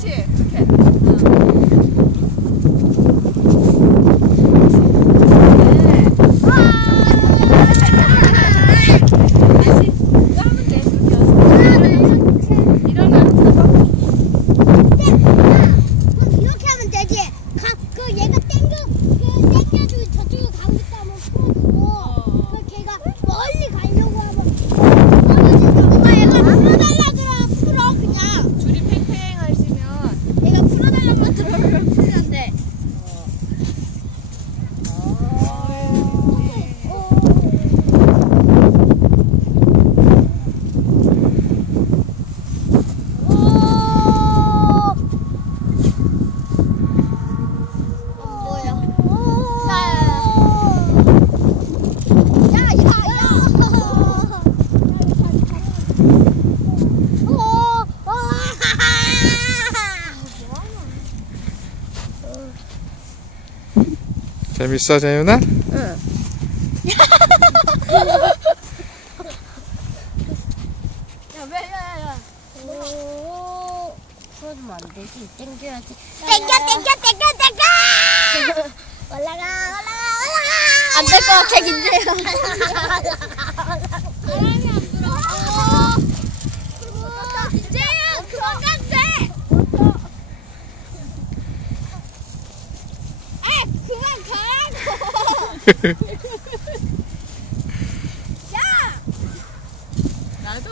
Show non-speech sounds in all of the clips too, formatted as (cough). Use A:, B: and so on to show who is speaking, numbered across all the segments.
A: Gotcha. Okay. 재밌어 재윤아?
B: 응. 야, 왜, 야, 야. 오. 풀어주면 안 되지. 땡겨야지.
C: 땡겨 땡겨 땡겨 땡겨 (laughs) 올라가 올라가 올라가
B: 안 될 것 같아, 김재현. (laughs)
C: 야
B: 나도.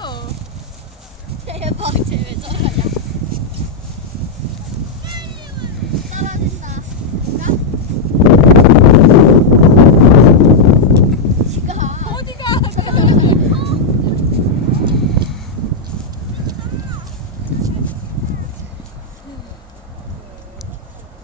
C: 대박 쟤왜 저래